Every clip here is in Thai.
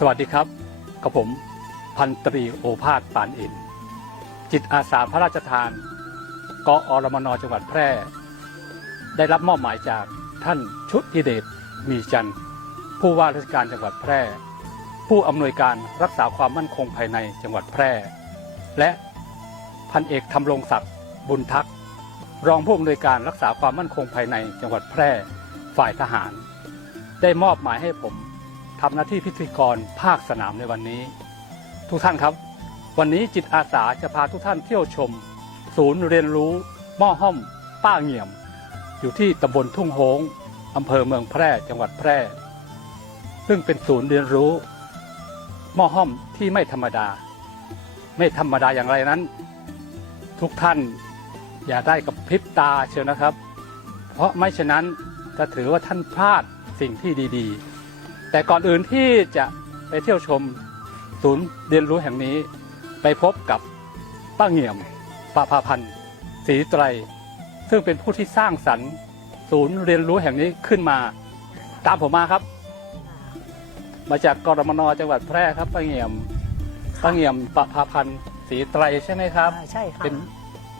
สวัสดีครับกับผมพันตรีโอภาสปานอิน จิตอาสาพระราชทานกอรมนจังหวัดแพร่ ได้รับมอบหมายจากท่านชุติเดชมีจันทร์ผู้ว่าราชการจังหวัดแพร่ ผู้อำนวยการรักษาความมั่นคงภายในจังหวัดแพร่ และพันเอกทำรงศักดิ์บุญทักษ์รองผู้อำนวยการรักษาความมั่นคงภายในจังหวัดแพร่ฝ่ายทหาร ได้มอบหมายให้ผม ทำหน้าที่พิธีกรภาคสนามในวันนี้ ทุกท่านครับ วันนี้จิตอาสาจะพาทุกท่านเที่ยวชม ศูนย์เรียนรู้หม้อห้อม ป้าเงี่ยม อยู่ที่ตำบลทุ่งโฮงอำเภอเมืองแพร่จังหวัดแพร่ ซึ่งเป็นศูนย์เรียนรู้หม้อห้อมที่ไม่ธรรมดา ไม่ธรรมดาอย่างไรนั้น ทุกท่านอย่าได้กับพริบตาเชียวนะครับ เพราะไม่ฉะนั้นจะถือว่าท่านพลาดสิ่งที่ดี ๆ แต่ก่อนอื่นที่จะไปเที่ยวชมศูนย์เรียนรู้แห่งนี้ ไปพบกับป้าเงี่ยมปาภาพันธ์ศรีไตร ซึ่งเป็นผู้ที่สร้างสรรค์ศูนย์เรียนรู้แห่งนี้ขึ้นมา ตามผมมาครับ มาจากกรมนจังหวัดแพร่ครับป้าเงี่ยมป้าเงี่ยมปภาพันธ์ศรีไตรใช่ไหมครับ อ่าใช่ค่ะเป็น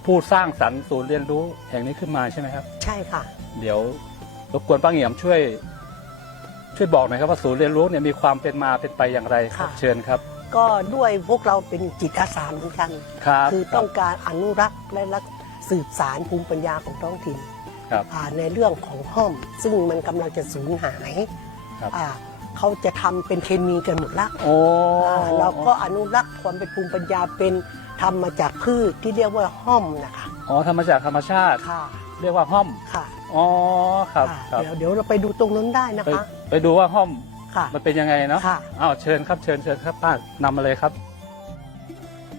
ผู้สร้างสรรค์ศูนย์เรียนรู้แห่งนี้ขึ้นมาใช่ไหมครับ ใช่ค่ะ เดี๋ยวรบกวนป้าเงี่ยมช่วย ช่วยบอกหน่อยครับว่าศูนย์เรียนรู้เนี่ยมีความเป็นมาเป็นไปอย่างไรครับค่ะ เชิญครับก็ด้วยพวกเราเป็นจิตอาสาเหมือนกัน ครับคือต้องการอนุรักษ์และรักสืบสารภูมิปัญญาของท้องถิ่นครับ อ่าในเรื่องของห้อม ซึ่งมันกำลังจะสูญหายครับ อ่าเขาจะทำเป็นเคมีกันหมดละโอ้อ่าเราก็อนุรักษ์ความเป็นภูมิปัญญาเป็นทำมาจากพืชที่เรียกว่าห้อมนะคะอ๋อทำมาจากธรรมชาติ ค่ะเรียกว่าห้อมค่ะอ๋อครับค่ะครับ เดี๋ยวเดี๋ยวเราไปดูตรงนั้นได้นะไปคะ ไปดูว่าห้อมค่ะ มันเป็นยังไงเนาะค่ะ อ้าวเชิญครับเชิญเชิญครับป้านำมาเลยครับ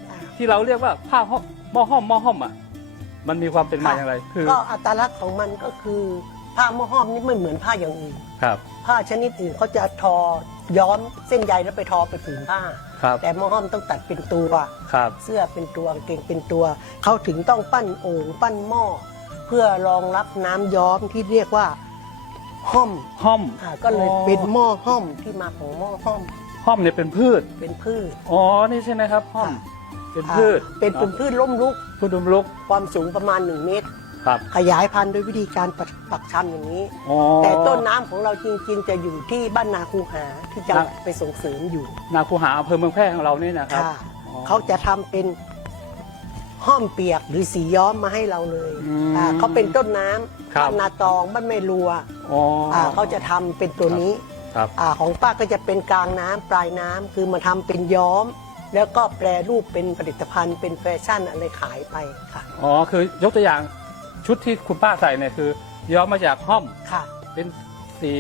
อ่าที่เราเรียกว่าผ้าห้อมหม้อห้อมหม้อห้อมอะมันมีความเป็นมาอย่างไร คือก็อัตลักษณ์ของมันก็คือ ผ้าหม้อห้อมนี่ไม่เหมือนผ้าอย่างอื่น ครับผ้าชนิดอื่นเขาจะทอย้อมเส้นใยแล้วไปทอไปผืนผ้า ครับแต่หม้อห้อมต้องตัดเป็นตัว ครับเสื้อเป็นตัวกางเกงเป็นตัว เขาถึงต้องปั้นโอ่งปั้นหม้อเพื่อรองรับน้ำย้อมที่เรียกว่า ห้อมห้อม อ่าก็เลยเป็นหม้อห้อมที่มาของหม้อห้อมห้อมเนี่ยเป็นพืช เป็นพืชอ๋อ นี่ใช่ไหมครับห้อมค่ะเป็นพืชอ่าเป็นเป็นพืชล้มลุกพืชดุมลุกความสูงประมาณ 1 เมตร ครับขยายพันธุ์โดยวิธีการปักปักชำอย่างนี้ อ๋อ แต่ต้นน้ำของเราจริงๆ จะอยู่ที่บ้านนาคูหาที่จังหวัดครับไปส่งเสริมอยู่นาคูหาอำเภอเมืองแพร่ของเรานี่นะครับ ค่ะอ๋อ เขาจะทำเป็น ห้อมเปียกหรือสีย้อมมาให้เราเลยอืมอ่าเขาเป็นต้นน้ำครับ บ้านนาตองบ้านไม่รัวอ๋อออ่าเขาจะทำเป็นตัวนี้ครับ อ่าของป้าก็จะเป็นกลางน้ำปลายน้ำคือมาทำเป็นย้อม แล้วก็แปรรูปเป็นผลิตภัณฑ์ เป็นแฟชั่นอะไรขายไปค่ะอ๋อคือยกตัวอย่างชุดที่คุณป้าใส่เนี่ยคือ ย้อมมาจากห้อมค่ะ เป็นสี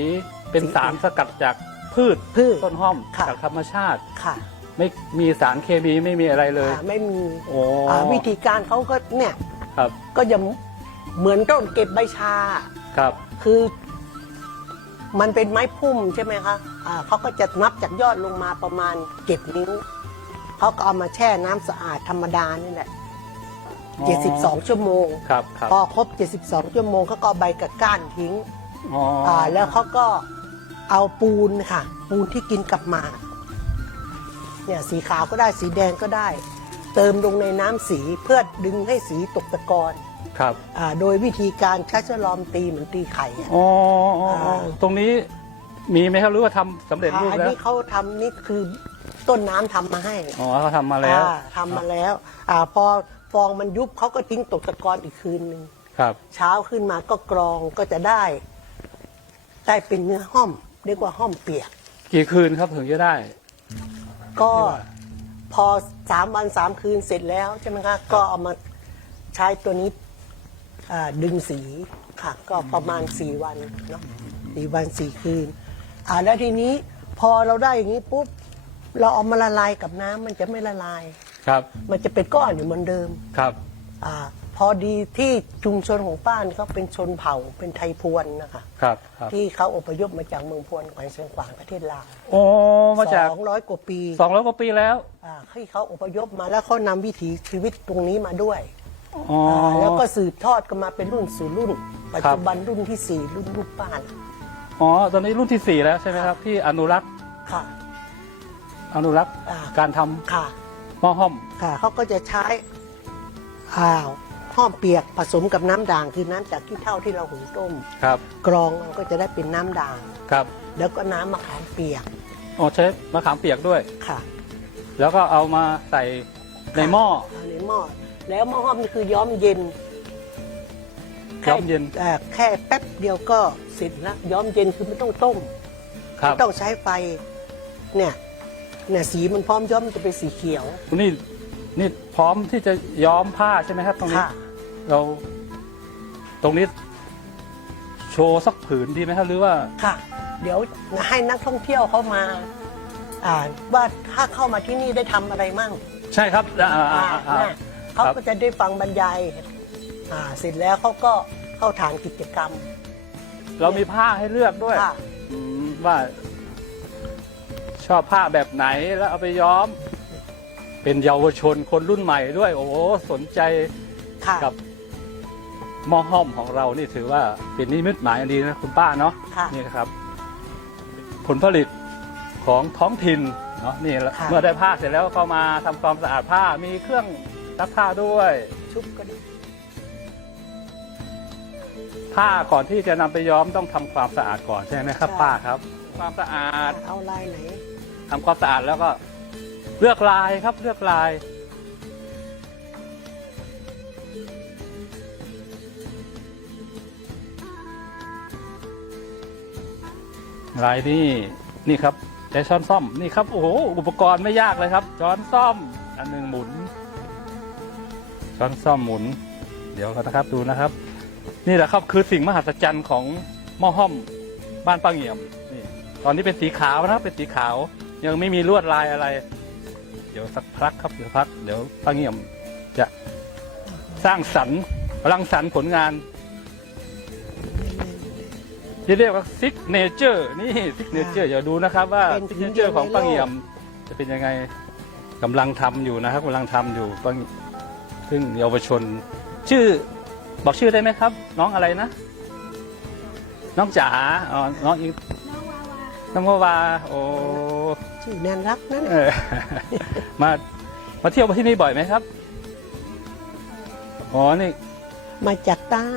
เป็นสีสารสกัดจากพืชพืชต้นห้อมค่ะ จากธรรมชาติ ค่ะ ไม่มีสารเคมีไม่มีอะไรเลย อ่าไม่มีโอ้อ่าวิธีการเขาก็เนี่ยครับก็จะเหมือนต้นเก็บใบชา ครับคือ มันเป็นไม้พุ่มใช่ไหมคะอ่าเขาก็จะนับจากยอดลงมาประมาณเจ็ดนิ้วเขาก็เอามาแช่น้ำสะอาดธรรมดานี่แหละ72 ชั่วโมง ครับครับพอครบ 72 ชั่วโมงเขาก็เอาใบกับก้านทิ้งอ๋อออ่าแล้วเขาก็เอาปูนค่ะ ปูนที่กินกับหมาก เนี่ยสีขาวก็ได้สีแดงก็ได้ เติมลงในน้ำสีเพื่อดึงให้สีตกตะกอนครับอ่าโดยวิธีการใช้ฉลอมตีเหมือนตีไข่อะ อ๋ออ๋ออ๋ออ่าตรงนี้มีไหมครับหรือว่าทำสำเร็จรูปอันแล้วนี้เขาทำนี่คือต้นน้ำทำมาให้อ๋อเขาทำมาแล้วอ่าทำมาแล้วอ่าพอฟองมันยุบเขาก็ทิ้งตกตะกอนอีกคืนหนึ่งครับ เช้าขึ้นมาก็กรองก็จะได้ ได้เป็นเนื้อห้อม เรียกว่าห้อมเปียก กี่คืนครับถึงจะได้ ก็ที่ว่าพอสามวันสามคืนเสร็จแล้วใช่ไหมคะก็เอามาใช้ตัวนี้อ่าดึงสีค่ะ ก็ประมาณสี่วันเนาะสี่วันสี่คืน อ่าแล้วทีนี้พอเราได้อย่างนี้ปุ๊บเราเอามาละลายกับน้ำมันจะไม่ละลาย ครับ มันจะเป็นก้อนอยู่เหมือนเดิม ครับอา พอดีที่ชุมชนของป้านเขาเป็นชนเผ่าเป็นไทยพวนนะคะครับครับที่เขาอพยพมาจากเมืองพวนแขวงเชียงขวางประเทศลาวโอ้มาจากสองร้อยกว่าปีสองร้อยกว่าปีแล้วอ่าที่เขาอพยพมาแล้วเขานำวิถีชีวิตตรงนี้มาด้วยอ๋อาแล้วก็สืบทอดกันมาเป็นรุ่นสู่รุ่น ปัจจุบันรุ่นที่สี่รุ่นลูกป้านอ๋อตอนนี้รุ่นที่สี่แล้วใช่ไหมครับที่อนุรักษ์ค่ะ อนุรักษ์อ่า การทำค่ะ หม้อห้อม ค่ะเขาก็จะใช้อ่าว ห้อมเปียกผสมกับน้ำด่างคือน้ำจากขี้เถ้าที่เราหุงต้ม ครับกรองมันก็จะได้เป็นน้ำด่าง ครับแล้วก็น้ำมะขามเปียกอ๋อใช้มะขามเปียกด้วย ค่ะ แล้วก็เอามาใส่ในหม้อ เอาในหม้อแล้วหม้อห้อมนี่คือย้อมเย็นย้อมเย็น แค่อ่าแค่แป๊บเดียวก็เสร็จแล้วย้อมเย็นคือไม่ต้องต้มครับไม่ต้องใช้ไฟเนี่ยเนี่ยสีมันพร้อมย้อมมันจะเป็นสีเขียว นี่ นี่พร้อมที่จะย้อมผ้าใช่ไหมครับ ตรงนี้ค่ะ เรา ตรงนี้ โชว์สักผืนดีไหมครับ หรือว่า ค่ะ เดี๋ยวให้นักท่องเที่ยวเขามาอ่านว่าถ้าเข้ามาที่นี่ได้ทำอะไรมั่งใช่ครับอ่าอ่าอ่าอ่าเนี่ยเขาก็จะได้ฟังบรรยายอ่าเสร็จแล้วเขาก็เข้าฐานกิจกรรมเรามีผ้าให้เลือกด้วยค่ะ อืมว่า ชอบผ้าแบบไหนแล้วเอาไปย้อม เป็นเยาวชนคนรุ่นใหม่ด้วย โอ้โหสนใจค่ะกับหม้อห้อมของเรานี่ถือว่าเป็นนิมิตหมายอันดีนะคุณป้าเนาะค่ะ นี่นะครับ ผลผลิตของท้องถิ่นเนาะนี่แหละค่ะ เมื่อได้ผ้าเสร็จแล้วก็มาทำความสะอาดผ้ามีเครื่องซักผ้าด้วย ชุบก็ได้ผ้าก่อนที่จะนำไปย้อมต้องทำความสะอาดก่อนใช่ไหมครับ ป้าครับ ความสะอาดเอาลายไหน ทำความสะอาดแล้วก็ เลือกลายครับเลือกลาย ลายนี่นี่ครับใช้ช้อนซ่อมนี่ครับโอ้โหอุปกรณ์ไม่ยากเลยครับ ช้อนซ่อมอันหนึ่งหมุน ช้อนซ่อมหมุน เดี๋ยวก่อนนะครับดูนะครับ นี่แหละครับคือสิ่งมหัศจรรย์ของหม้อห้อมบ้านป้าเงี่ยมนี่ตอนนี้เป็นสีขาวนะครับเป็นสีขาว ยังไม่มีลวดลายอะไร เดี๋ยวสักพักครับเดี๋ยวพักเดี๋ยวป้าเงี่ยมจะสร้างสรรค์รังสรรค์ผลงาน ที่เรียกว่าซิกเนเจอร์นี่ซิกเนเจอร์อย่าดูนะครับ ว่าเป็นซิกชิ้เนนเจเดีอยวร์ของในโลกป้าเงี่ยมจะเป็นยังไงกำลังทำอยู่นะครับกำลังทำอยู่ป้าซึ่งเยาวชน ชื่อบอกชื่อได้ไหมครับ น้องอะไรนะ น้องจ๋าอ๋อน้องอีกน้องวาวาโอ้ ชื่อน่ารักนั่นเออมามาเที่ยวที่นี่บ่อยไหมครับ อ๋อนี่ มาจากใต้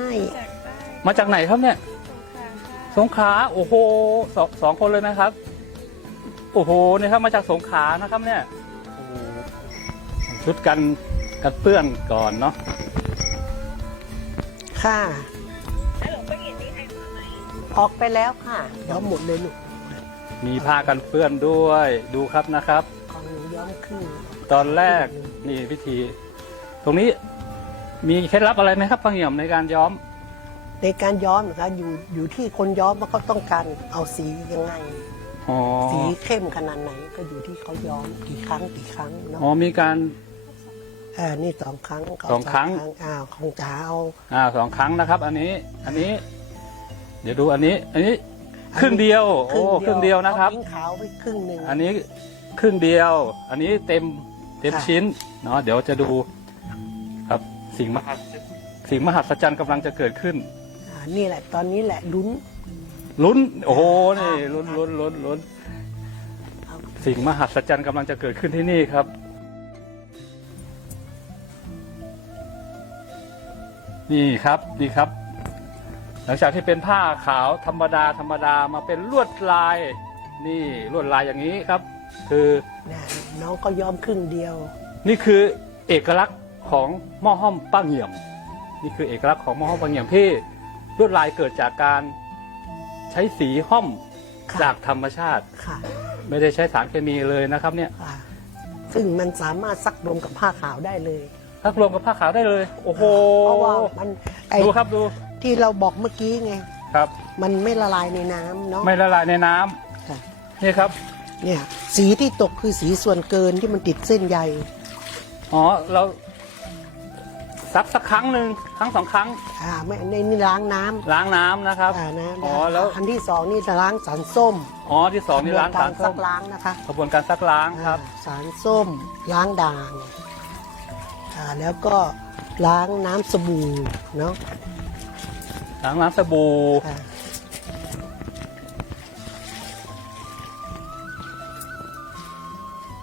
มาจากไหนครับเนี่ยสงขลาโอ้โหสองสองคนเลยนะครับ โอ้โหนี่ครับมาจากสงขลานะครับเนี่ยโอ้โหชุดกันกันเปื้อนก่อนเนาะค่ะออกไปแล้วค่ะย้อมหมดเลยลูก มีผ้ากันเปื้อนด้วยดูครับนะครับ ของหนูย้อมครึ่งตอนแรกนี่พิธี ตรงนี้มีเคล็ดลับอะไรไหมครับปังเหี่ยมในการย้อม ในการย้อมนะคะอยู่อยู่ที่คนย้อมว่าเขาต้องการเอาสียังไง อ๋อสีเข้มขนาดไหนก็อยู่ที่เขาย้อมกี่ครั้งกี่ครั้งเนาะอ๋อมีการ เออนี่สองครั้งเาสองครั้งอ่าของจ๋าเอาอ่าสองครั้งนะครับ อันนี้ อันนี้ เดี๋ยวดูอันนี้ อันนี้ ครึ่งเดียวโอ้ครึ่งเดียวนะครับ เอาปิ้งขาวไปครึ่งหนึ่ง อันนี้ครึ่งเดียว อันนี้เต็มเต็มค่ะ ชิ้นเนาะเดี๋ยวจะดูครับสิ่งมหัศสิ่งมหัศจรรย์กำลังจะเกิดขึ้น อ่านี่แหละตอนนี้แหละลุ้น ลุ้นโอ้โหนี่ค่ะลุ้นลุ้นลุ้นลุ้นเอาสิ่งมหัศจรรย์กำลังจะเกิดขึ้นที่นี่ครับ นี่ครับนี่ครับ หลังจากที่เป็นผ้าขาวธรรมดาธรรมดามาเป็นลวดลาย นี่ลวดลายอย่างนี้ครับ คือเนี่ยน้องก็ย้อมครึ่งเดียว นี่คือเอกลักษณ์ของหม้อห้อมป้าเหี่ยม นี่คือเอกลักษณ์ของหม้อห้อมป้าเหี่ยมที่ลวดลายเกิดจากการใช้สีห้อมค่ะ จากธรรมชาติ ค่ะไม่ได้ใช้สารเคมีเลยนะครับเนี่ยค่ะ ซึ่งมันสามารถซักรวมกับผ้าขาวได้เลยทักรวมกับผ้าขาวได้เลย โอ้โหเพราะว่ามันไอ้ดูครับดู ที่เราบอกเมื่อกี้ไง ครับ มันไม่ละลายในน้ำเนาะไม่ละลายในน้ำค่ะนี่ครับ เนี่ยสีที่ตกคือสีส่วนเกินที่มันติดเส้นใยอ๋อ เราซักสักครั้งหนึ่งครั้งสองครั้งอ่าไม่ในนี่ล้างน้ำล้างน้ำนะครับ อ่านะอ๋อ แล้ว อันที่สองนี่จะล้างสารส้มอ๋อ ที่สองนี่ล้างกระบวสารนกส้ซัมกล้างนะคะกระบวนการซักล้างครับ อ่าสารส้ม ล้างด่างอ่าแล้วก็ล้างน้ำสบู่เนาะ ล้างน้ำสบู่อ่า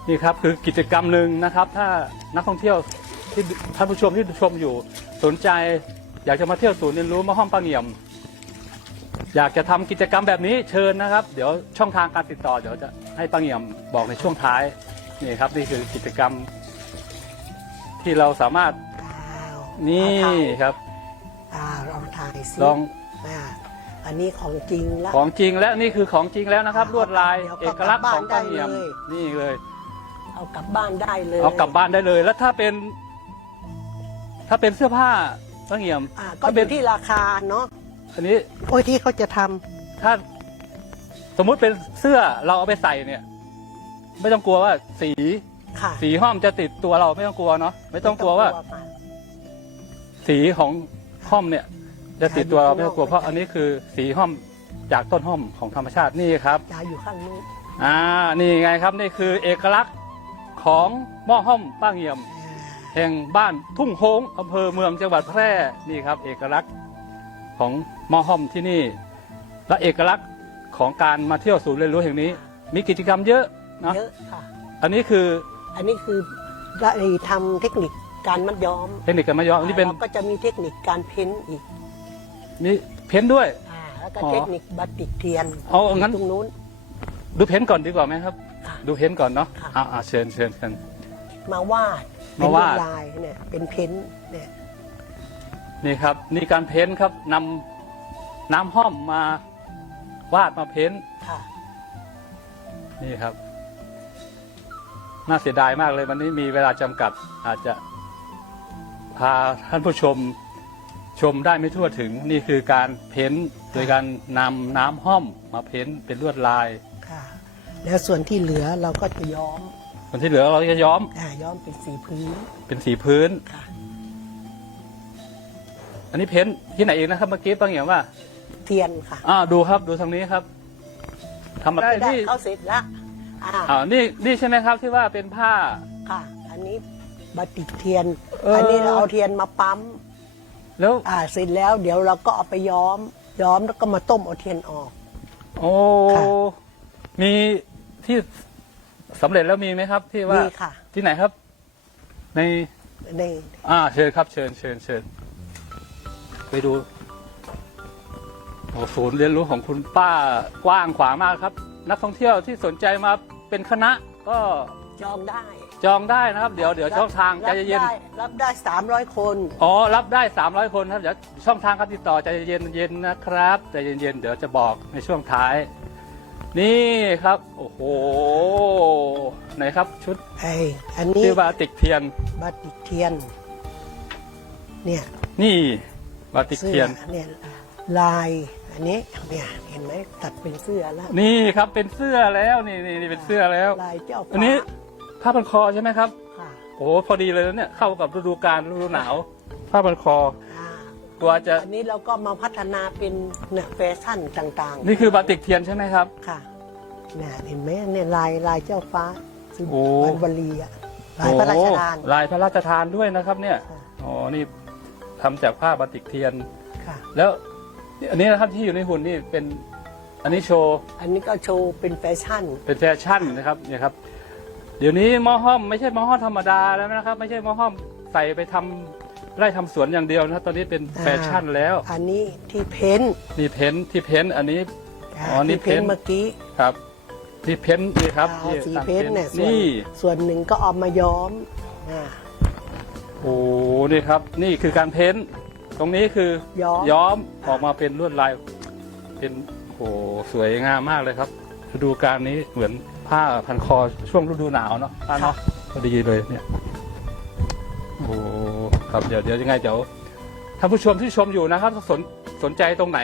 นี่ครับคือกิจกรรมหนึ่งนะครับ ถ้านักท่องเที่ยวที่ท่านผู้ชมที่ชมอยู่ สนใจอยากจะมาเที่ยวศูนย์เรียนรู้มะฮ่อมปางเหี่ยม อยากจะทำกิจกรรมแบบนี้เชิญนะครับ เดี๋ยวช่องทางการติดต่อเดี๋ยวจะให้ปางเหี่ยมบอกในช่วงท้ายนี่ครับนี่คือกิจกรรม ที่เราสามารถอ้าวนี่เอาถ่ายครับอ่าเรา ถ่ายสิลอง อ่าอันนี้ของจริงแล้วของจริงแล้วนี่คือของจริงแล้วนะครับ ลวดลายเดี๋ยวเอก็กลักษณ์ของปางเหี่ยมกลับบ้านได้เลย นี่เลย เอากลับบ้านได้เลยเอากลับบ้านได้เลย แล้วถ้าเป็น ถ้าเป็นเสื้อผ้าปางเหี่ยมอ่าก็ถ้าอเป็นยู่ที่ราคาเนาะอันนี้โอ้ยที่เขาจะทำถ้า สมมุติเป็นเสื้อเราเอาไปใส่เนี่ย ไม่ต้องกลัวว่าสี ค่ะสีห้อมจะติดตัวเราไม่ต้องกลัวเนาะไม่ต้องกลัวว่าค่ะสีของห้อมเนี่ย จะติดตัวเราใช่ไม่ต้องกลัวเพราะอันนี้คือสีห้อมจากต้นห้อมของธรรมชาตินี่ครับยายอยู่ข้างนู้นอ่านี่ไงครับนี่คือเอกลักษณ์ของหม้อห้อมป้างเหี่ยม แห่งบ้านทุ่งโฮงอำเภอเมืองจังหวัดแพร่นี่ครับ เอกลักษณ์ของหม้อห้อมที่นี่ และเอกลักษณ์ของการมาเที่ยวศูนย์เรียนรู้แห่งนี้ มีกิจกรรมเยอะเนาะเยอะค่ะ อันนี้คืออันนี้คือได้ทำเทคนิคการมัดย้อมเทคนิคการมาย้อมอันนี้เป็นแล้วก็จะมีเทคนิคการเพ้นท์อีก มีเพ้นท์ด้วย อ่าแล้วก็อ๋อเทคนิคบัติกเทียนเอางั้น ตรงนู้น ดูเพ้นท์ก่อนดีกว่าไหมครับ ค่ะดูเพ้นท์ก่อนเนาะค่ะอ่าอ่าเชิญเชิญเชิญ มาวาดมาวาดเป็นลวลายเนี่ยเป็นเพ้นท์เนี่ยนี่ครับนี่การเพ้นท์ครับนำน้ำห้อมมาวาดมาเพ้นท์ค่ะ นี่ครับ น่าเสียดายมากเลยวันนี้มีเวลาจำกัดอาจจะพาท่านผู้ชม ชมได้ไม่ทั่วถึงนี่คือการเพ้นท์โดยการนำน้ำห้อมมาเพ้นท์เป็นลวดลาย ค่ะ แล้วส่วนที่เหลือเราก็จะย้อมส่วนที่เหลือเราจะย้อมอ่าย้อมเป็นสีพื้นเป็นสีพื้น ค่ะ อันนี้เพ้นท์ที่ไหนเองนะครับเมื่อกี้ป้าเหี่ยมว่าเทียนค่ะอ่าดูครับดูทางนี้ครับทำอะไรได้ที่เข้าเสร็จแล้วอ่าอ่านี่นี่ใช่ไหมครับที่ว่าเป็นผ้า ค่ะ อันนี้บัติกเทียน เอออั อันนี้เราเอาเทียนมาปั๊ม แล้วอ่าเสร็จแล้วเดี๋ยวเราก็เอาไปย้อม ย้อมแล้วก็มาต้มเอาเทียนออก โอ้ค่ะ มีที่สำเร็จแล้วมีไหมครับ ที่ว่านี่ค่ะที่ไหนครับ ในในอ่าเชิญครับเชิญเชิญเชิญไปดูโอ้ศูนย์เรียนรู้ของคุณป้ากว้างขวางมากครับ นักท่องเที่ยวที่สนใจมาเป็นคณะก็จองได้ จองได้นะครับ เดี๋ยวเดี๋ยวช่องทางใจรับเย็นได้รับได้สามร้อยคนๆอ๋อรับได้ 300 คนครับเดี๋ยวช่องทางการติดต่อใจเย็นๆเย็นนะครับใจเย็นๆเดี๋ยวจะบอกในช่วงท้าย นี่ครับ โอ้โหไหนครับชุดไออันนี้ที่บาติกเทียนบัติกเทียน เนี่ยนี่บาติกเสื้เทียอนเนี่ยลายอันนี้เนี่ยเห็นไหมตัดเป็นเสื้อแล้วนี่ครับเป็นเสื้อแล้วนี่นี่นี่เป็นเสื้อแล้วลายเจ้าฟ้าอันนี้ ผ้าพันคอใช่ไหมครับ ค่ะโอ้โหพอดีเลยนะเนี่ยเข้ากับฤดูกาลฤดูหนาว ผ้าพันคอ อ่าตัวจะ อันนี้เราก็มาพัฒนาเป็นเนี่ยแฟชั่นต่างๆนี่คือบาติกเทียนใช่ไหมครับ ค่ะเนี่ยเห็นไหมเนี่ยลายลายเจ้าฟ้าซึ่งโอ้วันวลีอะลายพระราชทานโอ้ลายพระราชทานด้วยนะครับ เนี่ยค่ะอ๋อนี่ทำจากผ้าบาติกเทียน ค่ะ แล้วอันนี้นะครับที่อยู่ในหุ่นนี่เป็นอันนี้โชว์อันนี้ก็โชว์เป็นแฟชั่นเป็นแฟชั่นนะครับเนี่ยครับ เดี๋ยวนี้หม้อห้อมไม่ใช่หม้อห้อมธรรมดาแล้วนะครับ ไม่ใช่หม้อห้อมใส่ไปทำไร่ทำสวนอย่างเดียวนะครับตอนนี้เป็นแฟชั่นแล้วอันนี้ที่เพ้นท์นี่เพ้นท์ที่เพ้นท์อันนี้ อ๋อนี่ที่เพ้นท์เพ้นท์ เมื่อกี้ครับที่เพ้นท์นี่ครับอ่าที่สีตั้งเพ้นท์เนี่ยส่วนนี่ส่วนหนึ่งก็เอามาย้อมอ่า โอ้นี่ครับ นี่คือการเพ้นท์ตรงนี้คือย้อม ย้อมอ่าออกมาเป็นลวดลาย เป็นโอ้สวยงามมากเลยครับฤดูการนี้เหมือน ผ้าพันคอช่วงฤดูหนาวเนาะผ้าเนาะพอดีเลยเนี่ยโอ้ครับเดี๋ยวเดี๋ยวยังไงเดี๋ยวท่านผู้ชมที่ชมอยู่นะครับสนสนใจตรงไหน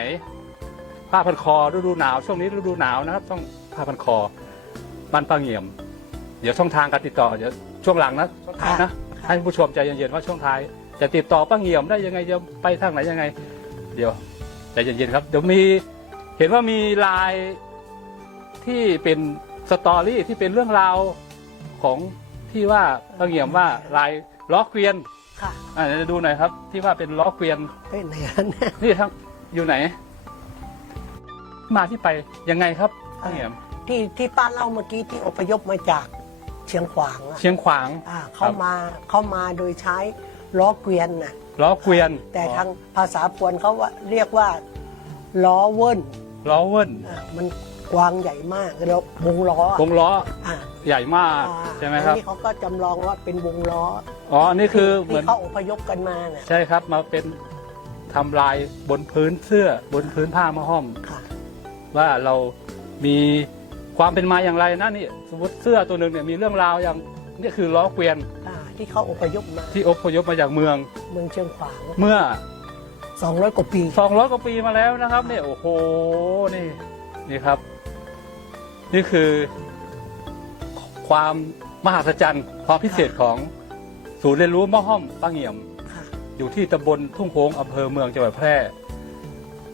ผ้าพันคอฤดูหนาว ช่วงนี้ฤดูหนาวนะครับ ต้องผ้าพันคอบ้านป้าเงี่ยม เดี๋ยวช่องทางการติดต่อเดี๋ยวช่วงหลังนะช่วงท้ายนะให้ผู้ชมใจเย็นๆว่าช่วงท้ายจะติดต่อป้าเงี่ยมได้ยังไงจะไปทางไหนยังไง เดี๋ยวใจเย็นๆครับเดี๋ยวมีเห็นว่ามีลายที่เป็น สตอรี่ที่เป็นเรื่องราวของที่ว่าป้าเงี่ยมว่าลายล้อเกวียนค่ะอ่าเดี๋ยวจะดูหน่อยครับ ที่ว่าเป็นล้อเกวียนเฮ้ยไหนอันเนี่ยนี่ทั้งอยู่ไหน มาที่ไปยังไงครับป้าเงี่ยมที่ที่ป้าเล่าเมื่อกี้ที่อพยพมาจากเชียงขวางอะเชียงขวางอ่าเข้ามาเข้ามาโดยใช้ล้อเกวียนน่ะล้อเกวียนแต่ทางภาษาพวนเขาว่าเรียกว่าล้อเวิ้นล้อเวิ้นอ่ามัน กว้างใหญ่มากแล้ววงล้ออะวงล้ออ่าใหญ่มากอ่าใช่ไหมครับอันนี้เขาก็จำลองว่าเป็นวงล้ออ๋ออันนี่คือเหมืที่อนเขาอพยพกันมาเนี่ยใช่ครับมาเป็นทำลายบนพื้นเสื้อบนพื้นผ้ามาห้อมค่ะว่าเรามีความเป็นมาอย่างไรนะนี่สมมติเสื้อตัวหนึ่งเนี่ยมีเรื่องราวอย่างนี่คือล้อเกวียนอ่าที่เขาอพยพมาที่อพยพมาจากเมืองเมืองเชียงขวางเมื่อ200กว่าปี200กว่าปีมาแล้วนะครับเนี่ยโอ้โหนี่นี่ครับ นี่คือความมหัศจรรย์ความพิเศษของศูนย์เรียนรู้มะห้อมป้าเงี่ยมค่ะอยู่ที่ตำบลทุ่งโฮงอำเภอเมืองจังหวัดแพร่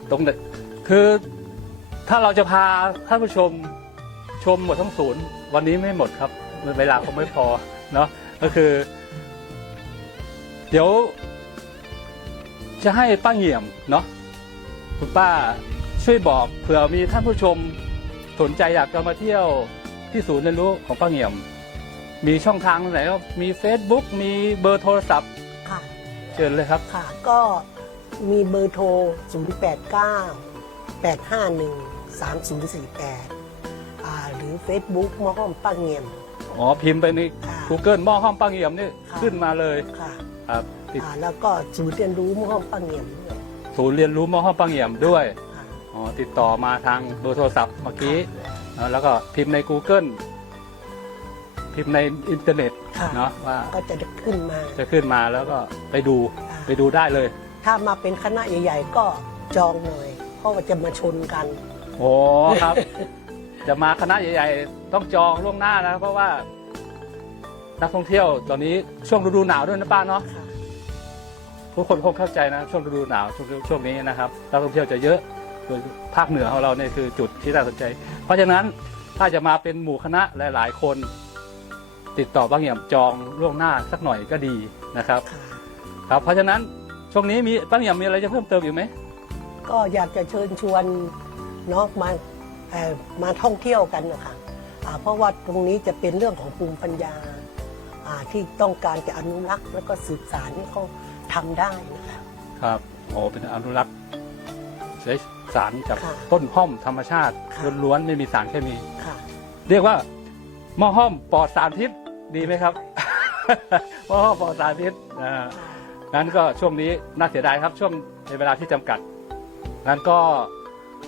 ตรงนี้คือถ้าเราจะพาท่านผู้ชมชมหมดทั้งศูนย์ วันนี้ไม่หมดครับ เวลาคงไม่พอเนาะก็คือ เดี๋ยว จะให้ป้าเงี่ยมเนาะคุณป้าช่วยบอกเผื่อมีท่านผู้ชม สนใจอยากจะมาเที่ยวที่ศูนย์เรียนรู้ของป้าเงี่ยม มีช่องทางไหนครับมี Facebook มีเบอร์โทรศัพท์ค่ะ เชิญเลยครับ ค่ะ ก็มีเบอร์โทร 089 851 3048อ่าหรือ Facebook มอห้อมป้าเงียม อ๋อ พิมพ์ไปใน ค่ะ Google หม้อห้อมป้าเงียมนี่ค่ะ ขึ้นมาเลยค่ะครับติดอ่าแล้วก็ศูนย์เรียนรู้มอห้อมป้าเงียมด้วย ศูนย์เรียนรู้หม้อห้อมป้าเงียมด้วยค่ะ อ๋อติดต่อมาทางเบอร์โทรศัพท์เมื่อกี้เนอะแล้วก็พิมพ์ใน Google พิมพ์ในอินเทอร์เน็ตค่ะเนาะว่าก็จะขึ้นมา จะขึ้นมาแล้วก็ไปดูอ่าไปดูได้เลย ถ้ามาเป็นคณะใหญ่ ๆ ก็จองหน่อยเพราะว่าจะมาชนกันโอ้ครับ จะมาคณะใหญ่ ๆ ต้องจองล่วงหน้านะ เพราะว่า นักท่องเที่ยวตอนนี้ช่วงฤดูหนาวด้วยนะป้าเนาะค่ะทุกคนคงเข้าใจนะ ช่วงฤดูหนาวช่วงช่วงนี้นะครับนักท่องเที่ยวจะเยอะ โดยภาคเหนือของเราเนี่ยคือจุดที่น่าสนใจ เพราะฉะนั้นถ้าจะมาเป็นหมู่คณะหลาย ๆ คน ติดต่อบางอย่างจองล่วงหน้าสักหน่อยก็ดีนะครับ ครับ เพราะฉะนั้นช่วงนี้มีบางอย่างมีอะไรจะเพิ่มเติมอยู่ไหมก็อยากจะเชิญชวนเนาะมามาท่องเที่ยวกันนะคะเพราะว่าตรงนี้จะเป็นเรื่องของภูมิปัญญาที่ต้องการจะอนุรักษ์แล้วก็สืบสารให้เขาทำได้นะคะครับโอ้เป็นอนุรักษ์ สารจากค่ะต้นห้อมธรรมชาติค่ะ ล้วนๆไม่มีสารเคมี ค่ะ เรียกว่าหม้อห้อมปลอดสารพิษดีไหมครับ หม้อห้อมปลอดสารพิษนะฮะงั้นก็ช่วงนี้น่าเสียดายครับช่วงในเวลาที่จำกัดงั้นก็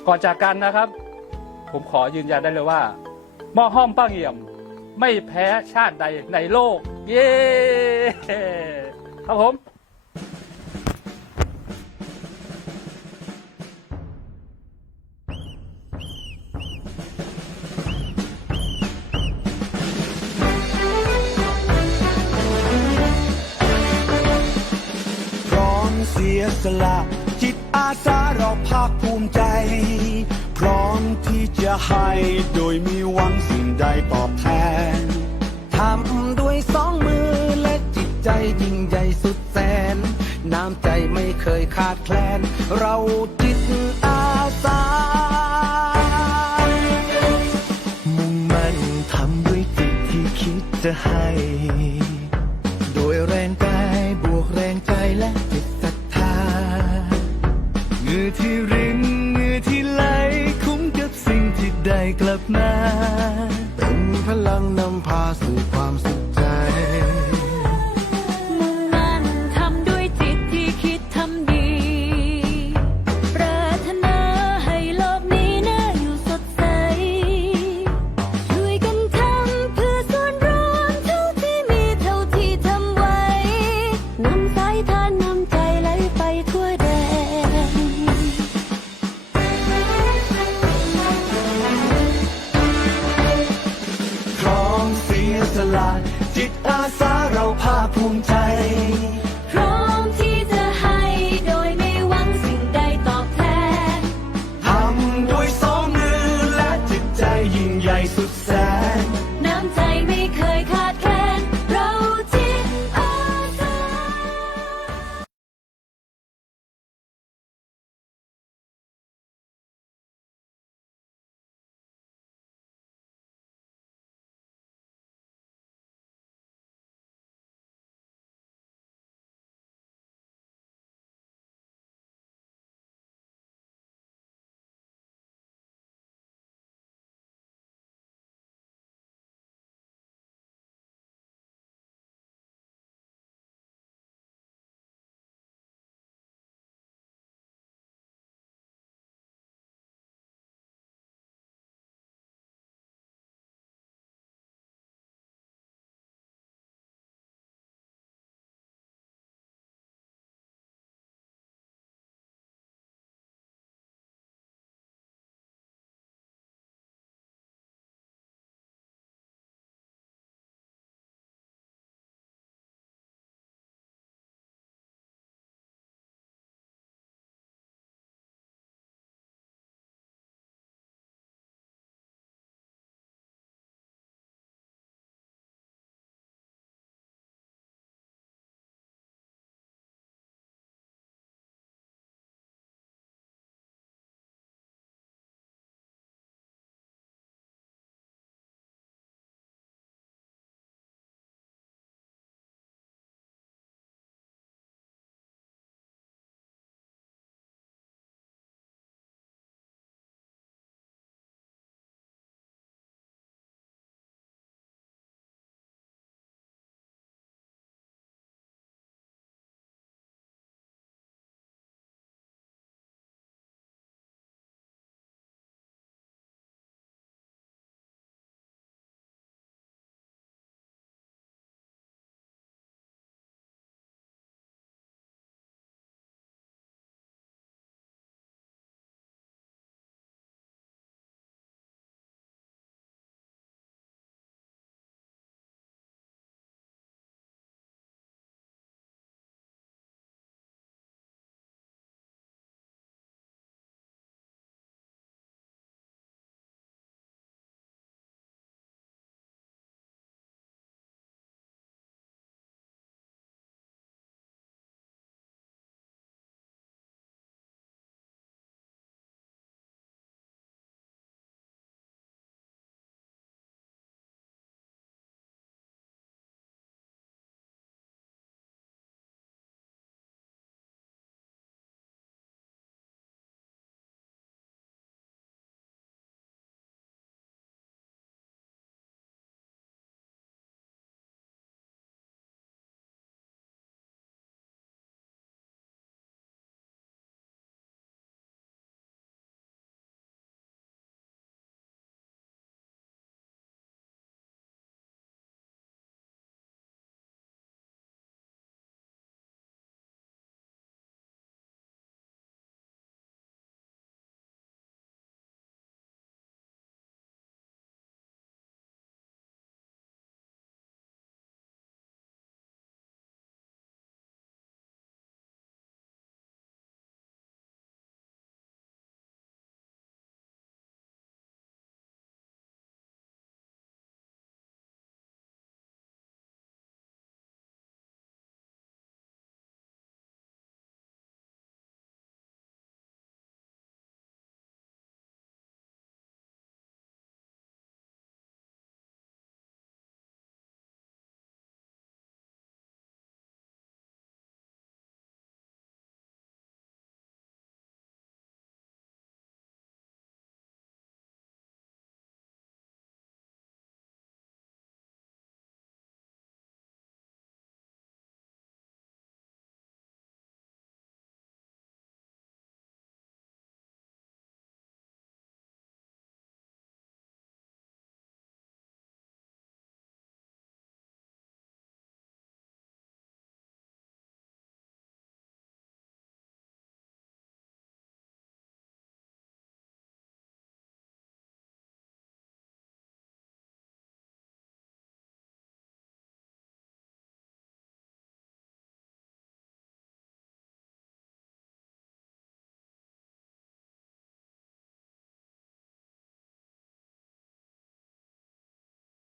ก่อนจากกันนะครับ ผมขอยืนยันได้เลยว่าหม้อห้อมป้าเงี่ยม ไม่แพ้ชาติใดในโลก เย้ครับผม โดยมีหวังสิ่งใดตอบแทน ทำด้วยสองมือและจิตใจยิ่งใหญ่สุดแสน น้ำใจไม่เคยขาดแคลน เราจิตอาสา มุ่งมั่นทำด้วยจิตที่คิดจะให้